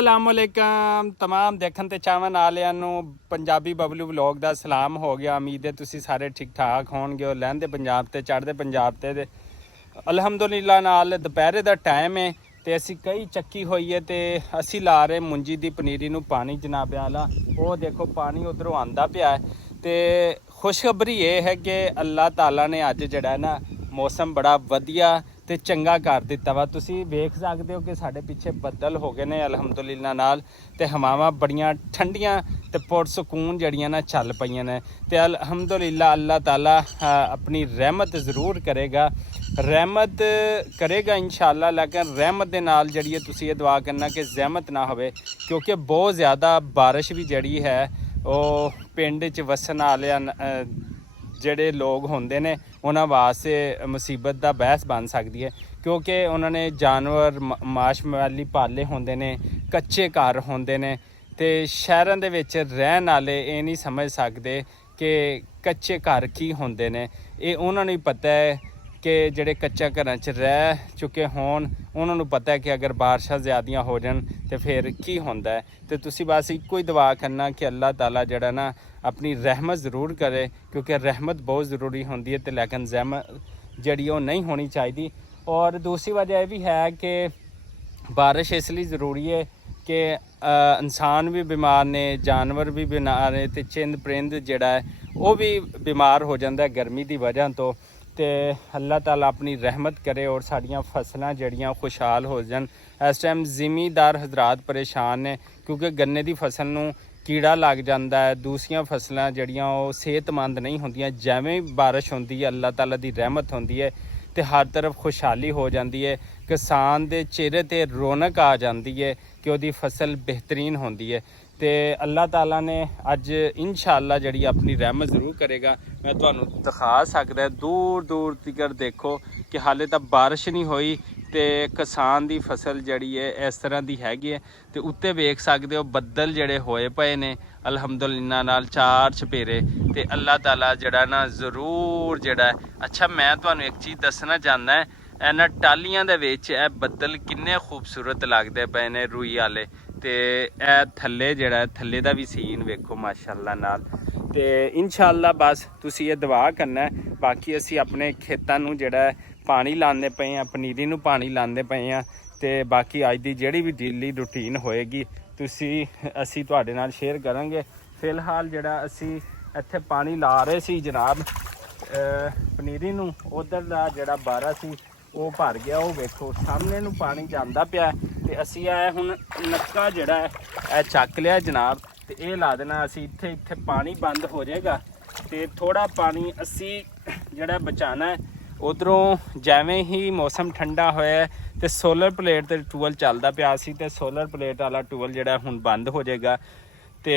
असलामुअलैकुम तमाम देखन ते चाहन वालियां नूं पंजाबी बबलू व्लॉग दा सलाम हो गया। उम्मीद है तुसी सारे ठीक ठाक होणगे और लहंदे पंजाब ते चढ़दे पंजाब ते अलहमदुलिल्लाह नाल दोपहरे दा टाइम है ते असी कई चक्की होई है ते असी ला रहे मुंजी दी पनीरी नूं पानी जनाब आला। वो देखो पानी उधरों आंदा पिया है ते खुशखबरी ये है कि अल्लाह ताला ने अज जिहड़ा ना मौसम बड़ा वधिया ते चंगा कर दिता वा। तुसी वेख सकते हो कि साढ़े पिछे बदल हो गए ने अलहमदुलिल्लाह नाल ते हवावां बड़ियां ठंडियां ते पुरसकून जड़ियां ना चल पईयां ने ते अलहमदुलिल्लाह अल्लाह ताला अपनी रहमत ज़रूर करेगा, रहमत करेगा इंशाअल्लाह। लेकिन रहमत दे नाल जड़ी है तुसी ये दुआ करना कि ज़हमत ना होवे, क्योंकि बहुत ज़्यादा बारिश भी जड़ी है वो पिंड च वसन वाले ਜਿਹੜੇ लोग होंदे ने उन्हां वास्ते मुसीबत दा बहस बन सकती है, क्योंकि उन्होंने जानवर माश मवाली पाले होंदे ने, कच्चे घर होंदे ने ते शहरां दे विच रहन वाले ये नहीं समझ सकते कि कच्चे घर की होंदे ने। ये उन्होंने पता है कि ਜਿਹੜੇ कच्चा घरां च रह चुके होण ਉਹਨਾਂ ਨੂੰ पता है कि अगर बारिशां ज़्यादियां हो जान तो फिर की होंदा है। तो तुसी बस इक्को ही दुआ करना कि अल्लाह ताला जड़ा ना अपनी रहमत ज़रूर करे, क्योंकि रहमत बहुत ज़रूरी होंदी है तो लेकिन ज़हमत जड़ी वो नहीं होनी चाहिए। और दूसरी वजह यह भी है कि बारिश इसलिए ज़रूरी है कि इंसान भी बीमार ने, जानवर भी बीमार ने तो चिंद परिंद जड़ा है वो भी बीमार हो जाता है गर्मी की वजह तो। तो अल्लाह ताला अपनी रहमत करे और साड़ियाँ फसलां जड़ियाँ खुशहाल हो जान। इस टाइम ज़मींदार हजरात परेशान ने, क्योंकि गन्ने की फसल नूं कीड़ा लग जाता है, दूसरियां फसलां जड़ियाँ वो सेहतमंद नहीं होंदियां। जिवें ही बारिश होंदी है अल्लाह ताला दी रहमत होंदी है तो हर तरफ खुशहाली हो जाती है, किसान दे चेहरे ते रौनक आ जाती है कि उसकी फसल बेहतरीन होंदी है। तो अल्लाह ताला ने अज इंशाअल्लाह जड़ी अपनी रहमत ज़रूर करेगा। मैं तुहानू दिखा सकदा दूर दूर तक देखो कि हाले तक बारिश नहीं हुई तो किसान की फसल जड़ी है इस तरह की हैगी है। तो उत्ते वेख सकते हो बदल जड़े होए पे ने अलहमदुलिल्लाह नाल चार चपेरे। तो अल्लाह ताला जड़ा ना ज़रूर जड़ा। अच्छा मैं तुहानू एक चीज़ दसना चाहना है, इन्हां टालियां दे विच बदल किन्ने खूबसूरत लगदे पे ने रुई वाले। तो यह थल्ले जड़ा थल्ले का भी सीन वेखो माशाअल्लाह नाल। तो इंशाअल्लाह बस तुसी ये दुआ करना है। बाकी असी अपने खेतों नूं जड़ा पानी लाने पे हैं, पनीरी नूं पानी लाने पे हैं। तो बाकी अज की जिहड़ी भी डेली रूटीन होएगी तुसी असी तुहाडे नाल शेयर करांगे। फिलहाल जड़ा असी इत्थे पानी ला रहे सी जनाब पनीरी नूं, उधर दा जड़ा बारा सी वो भर गया। वो वेखो सामने नूं पानी जांदा पिया ते असी हुण नक्का जड़ा है चक लिया जनाब। तो ये ला देना असी इत्थे इत्थे पानी बंद हो जाएगा। तो थोड़ा पानी असी जड़ा बचाना है उधरों। जिवें ही मौसम ठंडा होया तो सोलर प्लेट ते टूअल चलदा पिया सी ते सोलर प्लेट वाला टूअल जड़ा हुण बंद हो जाएगा। तो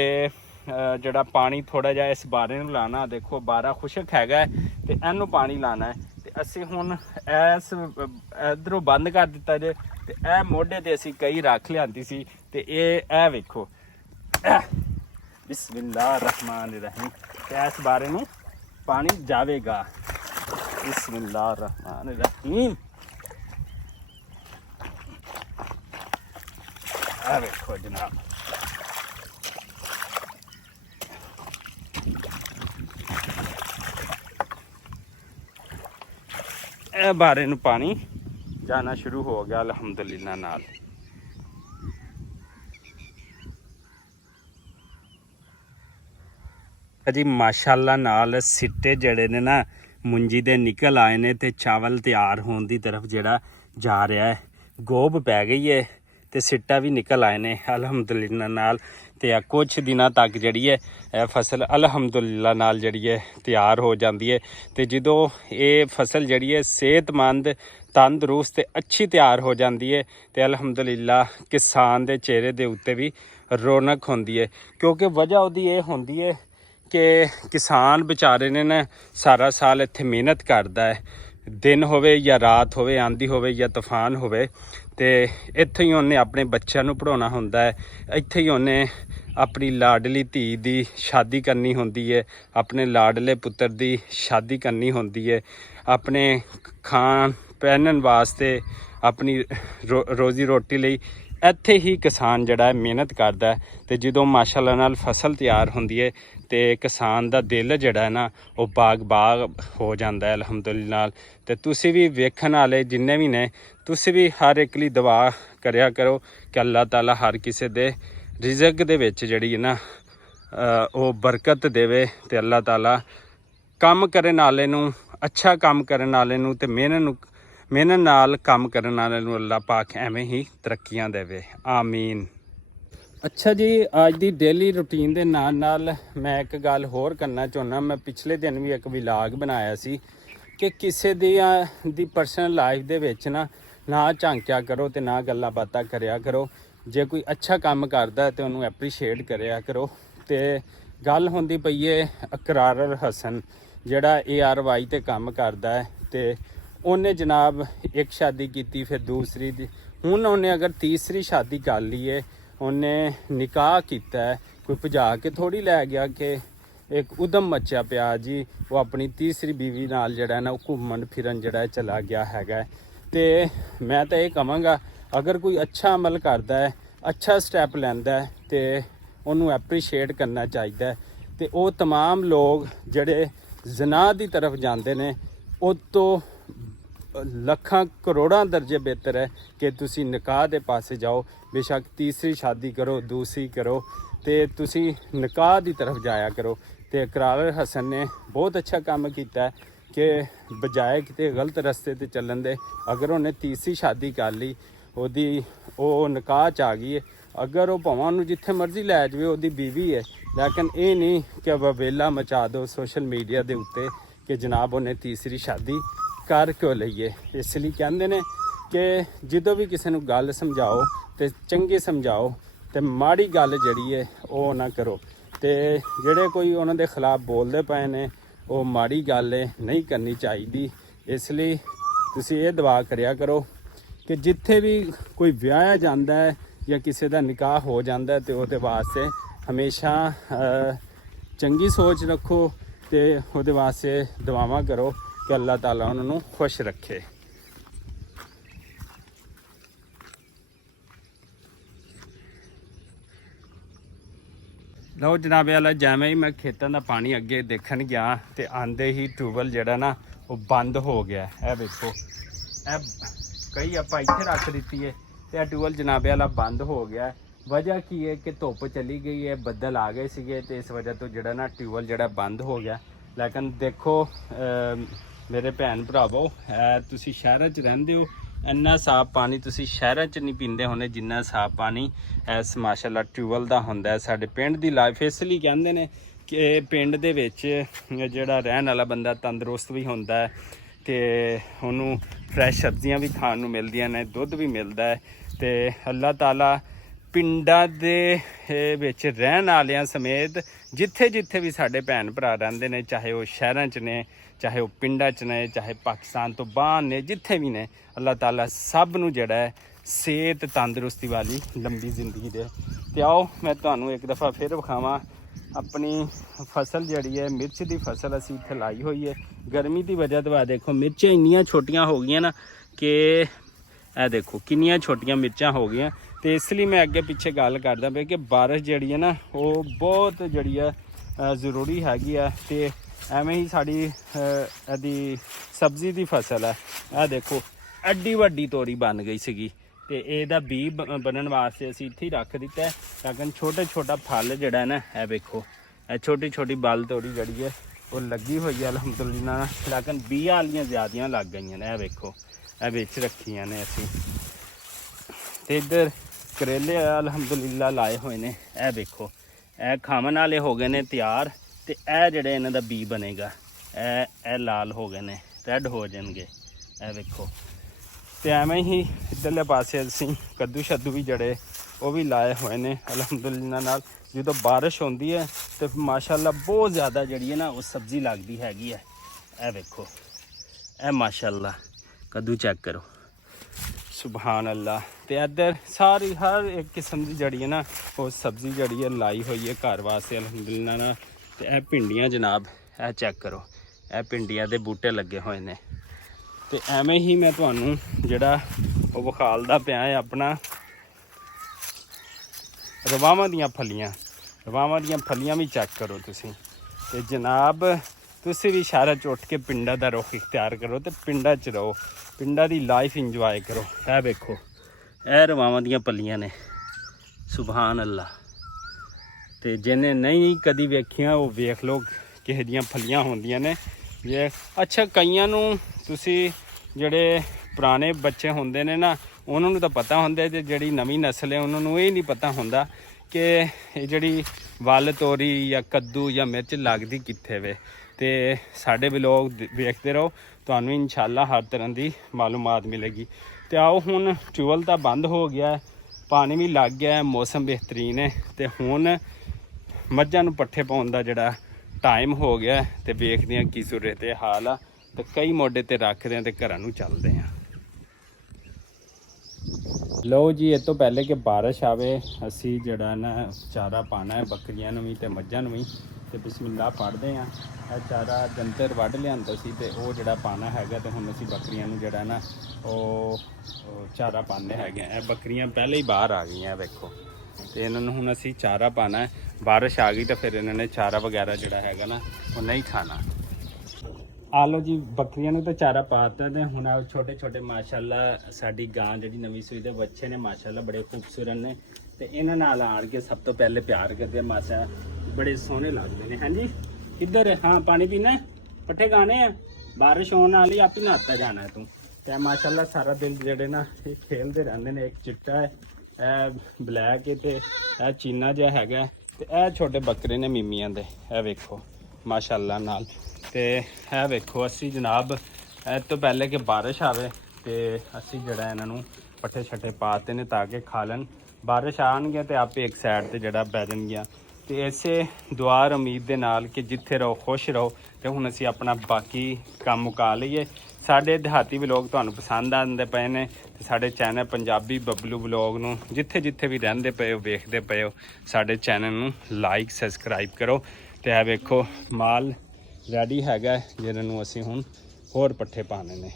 जड़ा पानी थोड़ा जिहा इस बारे नूं लाना, देखो बारा खुशक हैगा तो इनू पानी लाना है। तो असी हुण इस इधरों बंद कर दिता जे। तो यह मोढे ते असी कई रख लियांदी सी। तो ये वेखो बिस्मिल्लाह रहमान रहीम। तो इस बारे में पानी जावेगा बिस्मिल्लाह रहमान रहीम। वेखो जनाब बारे नूं पानी जाना शुरू हो गया अलहमदुलिल्लाह नाल। जी माशाअल्लाह नाल सिट्टे जड़े ने ना मुंजी दे निकल आए ने ते चावल तैयार होने की तरफ जड़ा जा रहा है। गोब पै गई है तो सिट्टा भी निकल आए ने अलहमदुलिल्लाह नाल। तो कुछ दिनों तक जड़ी है फसल अलहमदुलिल्लाह नाल जड़ी है तैयार हो जाती है। तो जो ये फसल जड़ी है सेहतमंद तंदरुस्त अच्छी तैयार हो जाती है तो अलहमदुलिल्लाह किसान के चेहरे के उत्ते भी रौनक होंदी है। क्योंकि वजह उसकी ये होंदी है कि किसान बेचारे ने ना सारा साल इत्थे मेहनत करता है, दिन होवे या रात होवे, आंधी होवे या तूफान होवे। तो इत्थे ही उन्हें अपने बच्चों को पढ़ाना होंदा है, इत्थे ही उन्हें अपनी लाडली धी की शादी करनी होंदी है, अपने लाडले पुत्र की शादी करनी होंदी है, अपने खान पहनन वास्ते अपनी रोजी रोटी लई ਇੱਥੇ ਹੀ ਕਿਸਾਨ ਜਿਹੜਾ ਹੈ ਮਿਹਨਤ ਕਰਦਾ ਤੇ ਜਦੋਂ ਮਾਸ਼ਾਅੱਲਾ ਨਾਲ ਫਸਲ ਤਿਆਰ ਹੁੰਦੀ ਹੈ ਤੇ ਕਿਸਾਨ ਦਾ ਦਿਲ ਜਿਹੜਾ ਹੈ ਨਾ ਉਹ ਬਾਗ ਹੋ ਜਾਂਦਾ ਹੈ ਅਲਹਮਦੁਲਿਲਾ ਨਾਲ। ਤੇ ਤੁਸੀਂ ਵੀ ਵੇਖਣ ਵਾਲੇ ਜਿੰਨੇ ਵੀ ਨੇ ਤੁਸੀਂ ਵੀ ਹਰ ਇੱਕ ਲਈ ਦੁਆ ਕਰਿਆ ਕਰੋ ਕਿ ਅੱਲਾਹ ਤਾਲਾ ਹਰ ਕਿਸੇ ਦੇ ਰਿਜ਼ਕ ਦੇ ਵਿੱਚ ਜਿਹੜੀ ਹੈ ਨਾ ਉਹ ਬਰਕਤ ਦੇਵੇ ਤੇ ਅੱਲਾਹ ਤਾਲਾ ਕੰਮ ਕਰਨ ਵਾਲੇ ਨੂੰ, ਅੱਛਾ ਕੰਮ ਕਰਨ ਵਾਲੇ ਨੂੰ ਤੇ ਮਿਹਨਤ ਨਾਲ ਕੰਮ ਕਰਨ ਵਾਲੇ ਨੂੰ ਅੱਲਾਹ ਪਾਕ ਐਵੇਂ ਹੀ ਤਰੱਕੀਆਂ ਦੇਵੇ, ਆਮੀਨ। ਅੱਛਾ ਜੀ, ਅੱਜ ਦੀ ਡੇਲੀ ਰੂਟੀਨ ਦੇ ਨਾਲ ਮੈਂ ਇੱਕ ਗੱਲ ਹੋਰ ਕਰਨਾ ਚਾਹੁੰਦਾ। ਮੈਂ ਪਿਛਲੇ ਦਿਨ ਵੀ ਇੱਕ ਵਲੌਗ ਬਣਾਇਆ ਸੀ ਕਿ ਕਿਸੇ ਦੀ ਪਰਸਨਲ ਲਾਈਫ ਦੇ ਵਿੱਚ ਨਾ ਝਾਂਕਿਆ ਕਰੋ ਤੇ ਨਾ ਗੱਲਾਂ ਬਾਤਾਂ ਕਰਿਆ ਕਰੋ। ਜੇ ਕੋਈ ਅੱਛਾ ਕੰਮ ਕਰਦਾ ਤੇ ਉਹਨੂੰ ਐਪਰੀਸ਼ੀਏਟ ਕਰਿਆ ਕਰੋ। ਤੇ ਗੱਲ ਹੁੰਦੀ ਪਈ ਹੈ ਇਕਰਾਰ ਹਸਨ ਜਿਹੜਾ ARY ਤੇ ਕੰਮ ਕਰਦਾ ਹੈ ਤੇ ਉਹਨੇ ਜਨਾਬ ਇੱਕ ਸ਼ਾਦੀ ਕੀਤੀ, ਫਿਰ ਦੂਸਰੀ ਦੀ, ਹੁਣ ਉਹਨੇ ਅਗਰ ਤੀਸਰੀ ਸ਼ਾਦੀ ਕਰ ਲਈ ਹੈ, ਉਹਨੇ ਨਿਕਾਹ ਕੀਤਾ ਹੈ, ਕੋਈ ਭਜਾ ਕੇ ਥੋੜੀ ਲੈ ਗਿਆ ਕਿ ਇੱਕ ਉਦਮ ਮੱਚਿਆ ਪਿਆ ਜੀ, ਉਹ ਆਪਣੀ ਤੀਸਰੀ ਬੀਵੀ ਨਾਲ ਜਿਹੜਾ ਨਾ ਉਹ ਘੁੰਮਣ ਫਿਰਨ ਜਿਹੜਾ ਚਲਾ ਗਿਆ ਹੈਗਾ। ਤੇ ਮੈਂ ਤਾਂ ਇਹ ਕਹਾਂਗਾ ਅਗਰ ਕੋਈ ਅੱਛਾ ਅਮਲ ਕਰਦਾ ਹੈ, ਅੱਛਾ ਸਟੈਪ ਲੈਂਦਾ ਹੈ ਤੇ ਉਹਨੂੰ ਐਪਰੀਸ਼ੀਏਟ ਕਰਨਾ ਚਾਹੀਦਾ ਹੈ। ਤੇ ਉਹ तमाम ਲੋਕ ਜਿਹੜੇ ਜ਼ਨਾ ਦੀ ਤਰਫ ਜਾਂਦੇ ਨੇ ਉਹ ਤੋਂ ਲੱਖਾਂ ਕਰੋੜਾਂ ਦਰਜੇ ਬਿਹਤਰ ਹੈ ਕਿ ਤੁਸੀਂ ਨਿਕਾਹ ਦੇ ਪਾਸੇ ਜਾਓ। ਬੇਸ਼ੱਕ ਤੀਸਰੀ ਸ਼ਾਦੀ ਕਰੋ, ਦੂਸਰੀ ਕਰੋ, ਤੇ ਤੁਸੀਂ ਨਿਕਾਹ ਦੀ ਤਰਫ ਜਾਇਆ ਕਰੋ। ਤੇ ਇਕਰਾਰ ਹਸਨ ਨੇ ਬਹੁਤ ਅੱਛਾ ਕੰਮ ਕੀਤਾ ਕਿ ਬਜਾਏ ਕਿਤੇ ਗਲਤ ਰਸਤੇ ਤੇ ਚੱਲਣ ਦੇ, ਅਗਰ ਉਹਨੇ ਤੀਸਰੀ ਸ਼ਾਦੀ ਕਰ ਲਈ, ਉਹ ਨਿਕਾਹ 'ਚ ਆ ਗਈ ਹੈ, ਅਗਰ ਉਹ ਭਾਵੇਂ ਉਹਨੂੰ ਜਿੱਥੇ ਮਰਜ਼ੀ ਲੈ ਜਾਵੇ, ਉਹਦੀ ਬੀਵੀ ਹੈ। ਲੇਕਿਨ ਇਹ ਨਹੀਂ ਕਿ ਵਵੇਲਾ ਮਚਾ ਦਿਓ ਸੋਸ਼ਲ ਮੀਡੀਆ ਦੇ ਉੱਤੇ ਕਿ ਜਨਾਬ ਉਹਨੇ ਤੀਸਰੀ ਸ਼ਾਦੀ ਕਰ ਕਿਉਂ ਲਈਏ। ਇਸ ਲਈ ਕਹਿੰਦੇ ਨੇ ਕਿ ਜਦੋਂ ਵੀ ਕਿਸੇ ਨੂੰ ਗੱਲ ਸਮਝਾਓ ਤੇ ਚੰਗੀ ਸਮਝਾਓ ਤੇ ਮਾੜੀ ਗੱਲ ਜਿਹੜੀ ਹੈ ਉਹ ਨਾ ਕਰੋ। ਤੇ ਜਿਹੜੇ ਕੋਈ ਉਹਨਾਂ ਦੇ ਖਿਲਾਫ ਬੋਲਦੇ ਪਏ ਨੇ ਉਹ ਮਾੜੀ ਗੱਲ ਹੈ, ਨਹੀਂ ਕਰਨੀ ਚਾਹੀਦੀ। ਇਸ ਲਈ ਤੁਸੀਂ ਇਹ ਦੁਆ ਕਰਿਆ ਕਰੋ ਕਿ ਜਿੱਥੇ ਵੀ ਕੋਈ ਵਿਆਹਿਆ ਜਾਂਦਾ ਹੈ ਜਾਂ ਕਿਸੇ ਦਾ ਨਿਕਾਹ ਹੋ ਜਾਂਦਾ ਤੇ ਉਹਦੇ ਵਾਸਤੇ ਹਮੇਸ਼ਾ ਚੰਗੀ ਸੋਚ ਰੱਖੋ ਤੇ ਉਹਦੇ ਵਾਸਤੇ ਦੁਆਵਾਂ ਕਰੋ ਕਿ ਅੱਲਾਹ ਤਾਲਾ ਉਹਨਾਂ ਨੂੰ ਖੁਸ਼ ਰੱਖੇ। ਲਓ ਜਨਾਬ ਵਾਲਾ, ਜਿਵੇਂ ਹੀ ਮੈਂ ਖੇਤਾਂ ਦਾ ਪਾਣੀ ਅੱਗੇ ਦੇਖਣ ਗਿਆ ਤੇ ਆਂਦੇ ਹੀ ਟਿਊਬਵੈੱਲ ਜਿਹੜਾ ਨਾ ਉਹ ਬੰਦ ਹੋ ਗਿਆ। ਇਹ ਵੇਖੋ, ਇਹ ਕਈ ਆਪਾਂ ਇੱਥੇ ਰੱਖ ਦਿੱਤੀ ਹੈ ਤੇ ਇਹ ਟਿਊਬਵੈੱਲ ਜਨਾਬ ਵਾਲਾ ਬੰਦ ਹੋ ਗਿਆ। ਵਜ੍ਹਾ ਕੀ ਹੈ ਕਿ ਧੁੱਪ ਚਲੀ ਗਈ ਹੈ, ਬੱਦਲ ਆ ਗਏ ਸੀਗੇ ਤੇ ਇਸ ਵਜ੍ਹਾ ਤੋਂ ਜਿਹੜਾ ਨਾ ਟਿਊਬਵੈੱਲ ਜਿਹੜਾ ਬੰਦ ਹੋ ਗਿਆ। ਲੇਕਿਨ ਦੇਖੋ ਮੇਰੇ ਭੈਣ ਭਰਾਵੋ, ਤੁਸੀਂ ਸ਼ਹਿਰਾਂ 'ਚ ਰਹਿੰਦੇ ਹੋ, ਇੰਨਾ ਸਾਫ਼ ਪਾਣੀ ਤੁਸੀਂ ਸ਼ਹਿਰਾਂ 'ਚ ਨਹੀਂ ਪੀਂਦੇ ਹੋਣੇ ਜਿੰਨਾ ਸਾਫ਼ ਪਾਣੀ ਇਸ ਮਾਸ਼ਾਅੱਲਾ ਟਿਊਬਵੈੱਲ ਦਾ ਹੁੰਦਾ। ਸਾਡੇ ਪਿੰਡ ਦੀ ਲਾਈਫ ਇਸ ਲਈ ਕਹਿੰਦੇ ਨੇ ਕਿ ਪਿੰਡ ਦੇ ਵਿੱਚ ਜਿਹੜਾ ਰਹਿਣ ਵਾਲਾ ਬੰਦਾ ਤੰਦਰੁਸਤ ਵੀ ਹੁੰਦਾ ਹੈ ਤੇ ਉਹਨੂੰ ਫਰੈਸ਼ ਸਬਜ਼ੀਆਂ ਵੀ ਖਾਣ ਨੂੰ ਮਿਲਦੀਆਂ ਨੇ, ਦੁੱਧ ਵੀ ਮਿਲਦਾ ਹੈ। ਤੇ ਅੱਲਾਹ ਤਾਲਾ ਪਿੰਡਾਂ ਦੇ ਵਿੱਚ ਰਹਿਣ ਵਾਲਿਆਂ ਸਮੇਤ ਜਿੱਥੇ ਵੀ ਸਾਡੇ ਭੈਣ ਭਰਾ ਰਹਿੰਦੇ ਨੇ, ਚਾਹੇ ਉਹ ਸ਼ਹਿਰਾਂ 'ਚ ਨੇ, ਚਾਹੇ ਉਹ ਪਿੰਡਾਂ 'ਚ ਨੇ, ਚਾਹੇ ਪਾਕਿਸਤਾਨ ਤੋਂ ਬਾਹਰ ਨੇ, ਜਿੱਥੇ ਵੀ ਨੇ, ਅੱਲਾਹ ਤਾਲਾ ਸਭ ਨੂੰ ਜਿਹੜਾ ਹੈ ਸਿਹਤ ਤੰਦਰੁਸਤੀ ਵਾਲੀ ਲੰਬੀ ਜ਼ਿੰਦਗੀ ਦੇ। ਤੇ ਆਓ ਮੈਂ ਤੁਹਾਨੂੰ ਇੱਕ ਦਫਾ ਫਿਰ ਵਿਖਾਵਾਂ ਆਪਣੀ ਫਸਲ ਜਿਹੜੀ ਹੈ, ਮਿਰਚ ਦੀ ਫਸਲ ਅਸੀਂ ਇੱਥੇ ਲਾਈ ਹੋਈ ਹੈ। ਗਰਮੀ ਦੀ ਵਜ੍ਹਾ ਤੋਂ ਦੇਖੋ ਮਿਰਚਾਂ ਇੰਨੀਆਂ ਛੋਟੀਆਂ ਹੋ ਗਈਆਂ ਨਾ ਕਿ ਇਹ ਦੇਖੋ ਕਿੰਨੀਆਂ ਛੋਟੀਆਂ ਮਿਰਚਾਂ ਹੋ ਗਈਆਂ। ਤੇ ਇਸ ਲਈ ਮੈਂ ਅੱਗੇ ਪਿੱਛੇ ਗੱਲ ਕਰਦਾ ਪਿਆ ਕਿ ਬਾਰਿਸ਼ ਜਿਹੜੀ ਹੈ ਨਾ ਉਹ ਬਹੁਤ ਜਿਹੜੀ ਹੈ ਜ਼ਰੂਰੀ ਹੈਗੀ ਆ। ਤੇ ਐਵੇਂ ਹੀ ਸਾਡੀ ਇਹਦੀ ਸਬਜ਼ੀ ਦੀ ਫਸਲ ਹੈ। ਇਹ ਦੇਖੋ ਐਡੀ ਵੱਡੀ ਤੋਰੀ ਬਣ ਗਈ ਸੀਗੀ ਤੇ ਇਹਦਾ ਬੀ ਬਣਨ ਵਾਸਤੇ ਅਸੀਂ ਇੱਥੇ ਹੀ ਰੱਖ ਦਿੱਤਾ। ਲੇਕਿਨ ਛੋਟਾ ਫਲ ਜਿਹੜਾ ਨਾ ਇਹ ਵੇਖੋ, ਇਹ ਛੋਟੀ ਬਲ ਤੋਰੀ ਜਿਹੜੀ ਹੈ ਉਹ ਲੱਗੀ ਹੋਈ ਹੈ ਅਲਹਮਦੁਲਿਲਾ। ਲੇਕਿਨ ਬੀਆਂ ਵਾਲੀਆਂ ਜ਼ਿਆਦੀਆਂ ਲੱਗ ਗਈਆਂ ਨੇ। ਇਹ ਵੇਖੋ, ਇਹ ਵਿੱਚ ਰੱਖੀਆਂ ਨੇ ਅਸੀਂ। ਤੇ ਇੱਧਰ ਕਰੇਲੇ ਅਲਹਮਦੁਲਿਲਾ ਲਾਏ ਹੋਏ ਨੇ। ਇਹ ਵੇਖੋ, ਇਹ ਖਾਣ ਵਾਲੇ ਹੋ ਗਏ ਨੇ ਤਿਆਰ। ਤੇ ਇਹ ਜਿਹੜੇ ਇਹਨਾਂ ਦਾ ਬੀ ਬਣੇਗਾ, ਇਹ ਲਾਲ ਹੋ ਗਏ ਨੇ, ਰੈੱਡ ਹੋ ਜਾਣਗੇ। ਇਹ ਵੇਖੋ। ਤੇ ਐਵੇਂ ਹੀ ਇੱਧਰਲੇ ਪਾਸੇ ਅਸੀਂ ਕੱਦੂ ਵੀ ਜਿਹੜੇ ਉਹ ਵੀ ਲਾਏ ਹੋਏ ਨੇ ਅਲਹਮਦੁਲਿਲਾ ਨਾਲ। ਜਦੋਂ ਬਾਰਿਸ਼ ਹੁੰਦੀ ਹੈ ਤੇ ਮਾਸ਼ਾਅੱਲਾ ਬਹੁਤ ਜ਼ਿਆਦਾ ਜਿਹੜੀ ਹੈ ਨਾ ਉਹ ਸਬਜ਼ੀ ਲੱਗਦੀ ਹੈਗੀ ਹੈ। ਇਹ ਵੇਖੋ, ਇਹ ਮਾਸ਼ਾਅੱਲਾ ਕੱਦੂ ਚੈੱਕ ਕਰੋ, ਸੁਬਹਾਨ ਅੱਲਾ। ਤੇ ਇੱਧਰ ਸਾਰੀ ਹਰ ਇੱਕ ਕਿਸਮ ਦੀ ਜਿਹੜੀ ਹੈ ਨਾ ਉਹ ਸਬਜ਼ੀ ਜਿਹੜੀ ਹੈ ਲਾਈ ਹੋਈ ਹੈ ਘਰ ਵਾਸਤੇ ਅਲਹਮਦੁਲਿਲਾ ਨਾਲ। ਤੇ ਇਹ ਭਿੰਡੀਆਂ ਜਨਾਬ, ਇਹ ਚੈੱਕ ਕਰੋ, ਇਹ ਭਿੰਡੀਆਂ ਦੇ ਬੂਟੇ ਲੱਗੇ ਹੋਏ ਨੇ। ਤੇ ਐਵੇਂ ਹੀ ਮੈਂ ਤੁਹਾਨੂੰ ਜਿਹੜਾ ਉਹ ਵਿਖਾਲਦਾ ਪਿਆ ਹੈ ਆਪਣਾ ਰਵਾਵਾਂ ਦੀਆਂ ਫਲੀਆਂ ਵੀ ਚੈੱਕ ਕਰੋ ਤੁਸੀਂ। ਤੇ ਜਨਾਬ ਤੁਸੀਂ ਵੀ ਸ਼ਹਿਰਾਂ 'ਚ ਉੱਠ ਕੇ ਪਿੰਡਾਂ ਦਾ ਰੁੱਖ ਇਖਤਿਆਰ ਕਰੋ ਤੇ ਪਿੰਡਾਂ 'ਚ ਰਹੋ, ਪਿੰਡਾਂ ਦੀ ਲਾਈਫ ਇੰਜੋਏ ਕਰੋ। ਇਹ ਵੇਖੋ, ਇਹ ਰਵਾਵਾਂ ਦੀਆਂ ਫਲੀਆਂ ਨੇ, ਸੁਭਾਨ ਅੱਲਾ। ਤੇ ਜਿਹਨੇ ਨਹੀਂ ਕਦੀ ਵੇਖੀਆਂ ਉਹ ਵੇਖ ਲਓ ਕਿਹੋ ਜਿਹੀਆਂ ਫਲੀਆਂ ਹੁੰਦੀਆਂ ਨੇ। ਜੇ ਅੱਛਾ, ਕਈਆਂ ਨੂੰ ਤੁਸੀਂ ਜਿਹੜੇ ਪੁਰਾਣੇ ਬੱਚੇ ਹੁੰਦੇ ਨੇ ਨਾ, ਉਹਨਾਂ ਨੂੰ ਤਾਂ ਪਤਾ ਹੁੰਦਾ, ਤੇ ਜਿਹੜੀ ਨਵੀਂ ਨਸਲ ਹੈ ਉਹਨਾਂ ਨੂੰ ਇਹ ਨਹੀਂ ਪਤਾ ਹੁੰਦਾ ਕਿ ਇਹ ਜਿਹੜੀ ਵੱਲ ਤੋਰੀ ਜਾਂ ਕੱਦੂ ਜਾਂ ਮਿਰਚ ਲੱਗਦੀ ਕਿੱਥੇ ਵੇ। ਤੇ ਸਾਡੇ ਵਲੋਗ ਵੇਖਦੇ ਰਹੋ, ਤੁਹਾਨੂੰ ਇਨਸ਼ਾਅੱਲਾ ਹਰ ਤਰ੍ਹਾਂ ਦੀ ਮਾਲੂਮਾਤ ਮਿਲੇਗੀ। ਤੇ ਆਓ, ਹੁਣ ਟਿਊਬਵੈੱਲ ਤਾਂ ਬੰਦ ਹੋ ਗਿਆ, ਪਾਣੀ ਵੀ ਲੱਗ ਗਿਆ, ਮੌਸਮ ਬਿਹਤਰੀਨ ਹੈ। ਤੇ ਹੁਣ ਮੱਝਾਂ ਨੂੰ ਪੱਠੇ ਪਾਉਣ ਦਾ ਜਿਹੜਾ ਟਾਈਮ ਹੋ ਗਿਆ, ਤੇ ਵੇਖਦੇ ਹਾਂ ਕੀ ਸੂਰਤ ਹਾਲ ਆ। ਤੇ ਕਈ ਮੋਢੇ ਤੇ ਰੱਖਦੇ ਹਾਂ ਤੇ ਘਰਾਂ ਨੂੰ ਚੱਲਦੇ ਹਾਂ। ਲਓ ਜੀ, ਇਹ ਤੋਂ ਪਹਿਲੇ ਕਿ ਬਾਰਿਸ਼ ਆਵੇ ਅਸੀਂ ਜਿਹੜਾ ਨਾ ਚਾਰਾ ਪਾਣਾ ਹੈ ਬੱਕਰੀਆਂ ਨੂੰ ਵੀ ਤੇ ਮੱਝਾਂ ਨੂੰ ਵੀ। ਤੇ ਬਿਸਮਿਲ੍ਲਾ ਪੜ੍ਹਦੇ ਹਾਂ। ਇਹ ਚਾਰਾ ਜੰਤਰ ਵੱਢ ਲਿਆਂਦਾ ਸੀ ਤੇ ਉਹ ਜਿਹੜਾ ਪਾਣਾ ਹੈਗਾ, ਤੇ ਹੁਣ ਅਸੀਂ ਬੱਕਰੀਆਂ ਨੂੰ ਜਿਹੜਾ ਨਾ ਉਹ ਚਾਰਾ ਪਾਉਂਦੇ ਹੈਗੇ। ਇਹ ਬੱਕਰੀਆਂ ਪਹਿਲੇ ਹੀ ਬਾਹਰ ਆ ਗਈਆਂ ਵੇਖੋ, ਤੇ ਇਹਨਾਂ ਨੂੰ ਹੁਣ ਅਸੀਂ ਚਾਰਾ ਪਾਣਾ। ਬਾਰਿਸ਼ ਆ ਗਈ ਤਾਂ ਫਿਰ ਇਹਨਾਂ ਨੇ ਚਾਰਾ ਵਗੈਰਾ ਜਿਹੜਾ ਹੈਗਾ ਨਾ ਉਹ ਨਹੀਂ ਖਾਣਾ। ਆ ਲਓ ਜੀ, ਬੱਕਰੀਆਂ ਨੂੰ ਤਾਂ ਚਾਰਾ ਪਾਤਾ ਤੇ ਹੁਣ ਛੋਟੇ ਛੋਟੇ ਮਾਸ਼ਾਅੱਲਾ ਸਾਡੀ ਗਾਂ ਜਿਹੜੀ ਨਵੀਂ ਸੂਈ ਦੇ ਬੱਚੇ ਨੇ, ਮਾਸ਼ਾਅੱਲਾ ਬੜੇ ਖੂਬਸੂਰਤ ਨੇ। ਤੇ ਇਹਨਾਂ ਨਾਲ ਆਣ ਕੇ ਸਭ ਤੋਂ ਪਹਿਲੇ ਪਿਆਰ ਕਰਦੇ ਆ, ਮਾਸ਼ਾ ਬੜੇ ਸੋਹਣੇ ਲੱਗਦੇ ਨੇ। ਹਾਂਜੀ ਕਿੱਧਰ? ਹਾਂ, ਪਾਣੀ ਪੀਣਾ, ਪੱਠੇ ਖਾਣੇ ਆ, ਬਾਰਿਸ਼ ਹੋਣ ਵਾਲੀ, ਆਪੇ ਨਹਾਤਾ ਜਾਣਾ ਤੂੰ। ਤੇ ਮਾਸ਼ਾਅੱਲਾ ਸਾਰਾ ਦਿਨ ਜਿਹੜੇ ਨਾ ਇਹ ਖੇਲਦੇ ਰਹਿੰਦੇ ਨੇ। ਇੱਕ ਚਿੱਟਾ ਹੈ, ਇਹ ਬਲੈਕ ਹੈ, ਤੇ ਇਹ ਚੀਨਾ ਜਿਹਾ ਹੈਗਾ। ਤੇ ਇਹ ਛੋਟੇ ਬੱਕਰੇ ਨੇ ਮੀਮੀਆਂ ਦੇ, ਇਹ ਵੇਖੋ ਮਾਸ਼ਾਅੱਲਾ ਨਾਲ। ਤੇ ਇਹ ਵੇਖੋ, ਅਸੀਂ ਜਨਾਬ ਇਹ ਤੋਂ ਪਹਿਲੇ ਕਿ ਬਾਰਿਸ਼ ਆਵੇ ਤੇ ਅਸੀਂ ਜਿਹੜਾ ਇਹਨਾਂ ਨੂੰ ਪੱਠੇ ਛੱਟੇ ਪਾਤੇ ਨੇ ਤਾਂ ਕਿ ਖਾ ਲੈਣ। ਬਾਰਿਸ਼ ਆਉਣਗੀਆਂ ਤੇ ਆਪੇ ਇੱਕ ਸਾਈਡ ਤੇ ਜਿਹੜਾ ਬਹਿ ਜਾਣਗੀਆਂ। ਤੇ ਇਸੇ ਦੁਆ ਉਮੀਦ ਦੇ ਨਾਲ ਕਿ ਜਿੱਥੇ ਰਹੋ ਖੁਸ਼ ਰਹੋ। ਤੇ ਹੁਣ ਅਸੀਂ ਆਪਣਾ ਬਾਕੀ ਕੰਮ ਮੁਕਾ ਲਈਏ। ਸਾਡੇ ਦਿਹਾਤੀ ਵਲੋਗ ਤੁਹਾਨੂੰ ਪਸੰਦ ਆਉਂਦੇ ਪਏ ਨੇ, ਤੇ ਸਾਡੇ ਚੈਨਲ ਪੰਜਾਬੀ ਬਬਲੂ ਵਲੋਗ ਨੂੰ ਜਿੱਥੇ ਜਿੱਥੇ ਵੀ ਰਹਿੰਦੇ ਪਏ ਹੋ, ਵੇਖਦੇ ਪਏ ਹੋ, ਸਾਡੇ ਚੈਨਲ ਨੂੰ ਲਾਈਕ ਸਬਸਕ੍ਰਾਈਬ ਕਰੋ। ਤੇ ਇਹ ਵੇਖੋ ਮਾਲ ਰੈਡੀ ਹੈਗਾ, ਜਿਹਨਾਂ ਨੂੰ ਅਸੀਂ ਹੁਣ ਹੋਰ ਪੱਠੇ ਪਾਣੇ ਨੇ।